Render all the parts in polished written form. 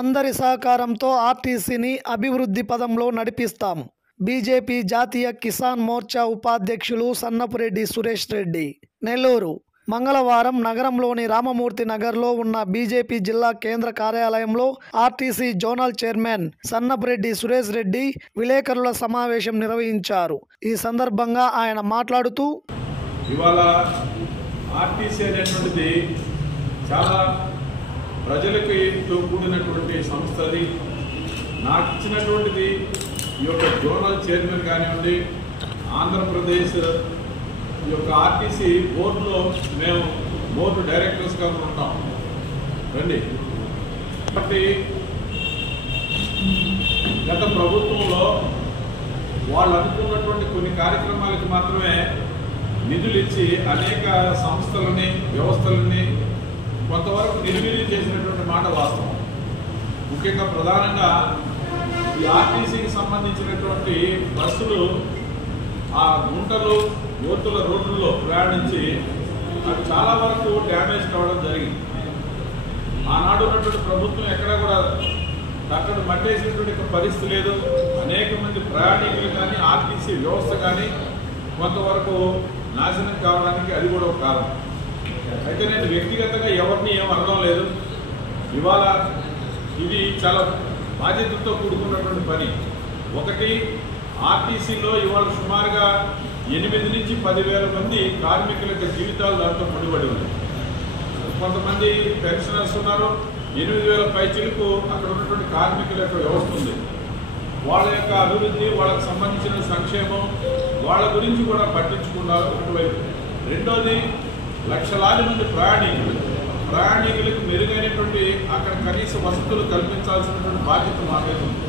అందరి సహకారంతో ఆర్టీసీని అభివృద్ధి పదంలో నడిపిస్తాం. బీజేపీ జాతీయ కిసాన్ మోర్చా ఉపాధ్యక్షులు సన్నపురెడ్డి సురేష్ రెడ్డి, నెల్లూరు. మంగళవారం నగరంలోని రామమూర్తి నగర్లో ఉన్న బీజేపీ జిల్లా కేంద్ర కార్యాలయంలో RTC zonal chairman Sannapureddy Suresh Reddy విలేకరుల సమావేశం నిర్వహించారు. ఈ సందర్భంగా ఆయన మాట్లాడుతూ, ఇవాళ ఆర్టీసీ అనేటువంటిది చాలా ప్రజలతో కూడినటువంటి సంస్థది. నాకు ఇచ్చినటువంటిది ఈ యొక్క జోనల్ చైర్మన్ కానివ్వండి, ఆంధ్రప్రదేశ్ ఈ యొక్క ఆర్టీసీ బోర్డులో మేము బోర్డు డైరెక్టర్స్గా ఉంటాం రండి. కాబట్టి గత ప్రభుత్వంలో వాళ్ళు అనుకున్నటువంటి కొన్ని కార్యక్రమాలకు మాత్రమే నిధులు ఇచ్చి అనేక సంస్థలని, వ్యవస్థలని కొంతవరకు నిర్వీర్యం చేసినటువంటి మాట వాస్తవం. ముఖ్యంగా ప్రధానంగా ఈ ఆర్టీసీకి సంబంధించినటువంటి బస్సులు ఆ గుంటలు, యువతుల రోడ్లలో ప్రయాణించి అది చాలా వరకు డ్యామేజ్ కావడం జరిగింది. ఆనాడు ఉన్నటువంటి ప్రభుత్వం ఎక్కడా కూడా అక్కడ మట్టేసినటువంటి పరిస్థితి లేదు. అనేక మంది ప్రయాణికులు కానీ, ఆర్టీసీ వ్యవస్థ కానీ కొంతవరకు నాశనం కావడానికి అది కూడా ఒక కారణం. అయితే నేను వ్యక్తిగతంగా ఎవరిని ఏం అర్థం లేదు. ఇవాళ ఇది చాలా బాధ్యతతో కూడుకున్నటువంటి పని. ఒకటి, ఆర్టీసీలో ఇవాళ సుమారుగా 8 నుంచి 10,000 మంది కార్మికుల యొక్క జీవితాలు దాంతో ముడిపడి ఉన్నాయి. కొంతమంది పెన్షనర్స్ ఉన్నారు. 8,000 పైచిలకు అక్కడ ఉన్నటువంటి కార్మికుల యొక్క వ్యవస్థ ఉంది. వాళ్ళ యొక్క అభివృద్ధి, వాళ్ళకు సంబంధించిన సంక్షేమం, వాళ్ళ గురించి కూడా పట్టించుకున్నారు ఒకవైపు. రెండోది, లక్షలాది మంది ప్రయాణికులకు మెరుగైనటువంటి అక్కడ కనీస వసతులు కల్పించాల్సినటువంటి బాధ్యత మా మీద ఉంది.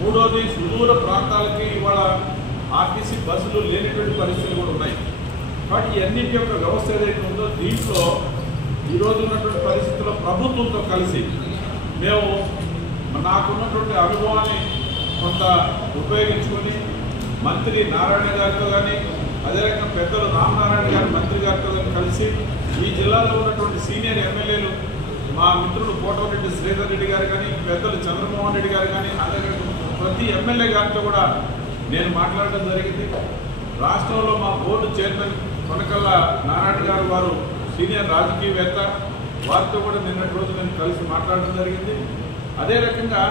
మూడోది, సుదూర ప్రాంతాలకి ఇవాళ ఆర్టీసీ బస్సులు లేనటువంటి పరిస్థితులు కూడా ఉన్నాయి. కాబట్టి అన్నింటి యొక్క వ్యవస్థ ఏదైతే ఉందో దీంట్లో ఈరోజు ఉన్నటువంటి పరిస్థితుల్లో ప్రభుత్వంతో కలిసి మేము నాకున్నటువంటి అనుభవాన్ని కొంత ఉపయోగించుకొని మంత్రి నారాయణ గారితో కానీ, అదే రకంగా పెద్దలు రామనారాయణ గారి మంత్రి గారితో కలిసి ఈ జిల్లాలో ఉన్నటువంటి సీనియర్ ఎమ్మెల్యేలు మా మిత్రులు కోటమిరెడ్డి శ్రీధర్ రెడ్డి గారు కానీ, పెద్దలు చంద్రమోహన్ రెడ్డి గారు కానీ, అదే ప్రతి ఎమ్మెల్యే గారితో కూడా నేను మాట్లాడడం జరిగింది. రాష్ట్రంలో మా బోర్డు చైర్మన్ కొనకల్ల నారాయణ గారు వారు సీనియర్ రాజకీయవేత్త, వారితో కూడా నిన్నటి రోజు నేను కలిసి మాట్లాడడం జరిగింది. అదే రకంగా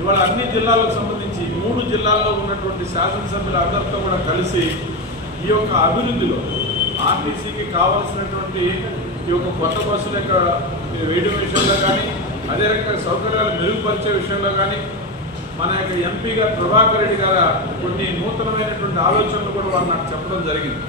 ఇవాళ అన్ని జిల్లాలకు సంబంధించి 3 జిల్లాల్లో ఉన్నటువంటి శాసనసభ్యులు అందరితో కూడా కలిసి ఈ యొక్క అభివృద్ధిలో ఆర్టీసీకి కావాల్సినటువంటి ఈ యొక్క కొత్త బస్సుల యొక్క వేయడం విషయంలో కానీ, అదే రకంగా సౌకర్యాలు మెరుగుపరిచే విషయంలో కానీ మన యొక్క ఎంపీ గారు ప్రభాకర్ రెడ్డి గారు కొన్ని నూతనమైనటువంటి ఆలోచనలు కూడా వారు నాకు చెప్పడం జరిగింది.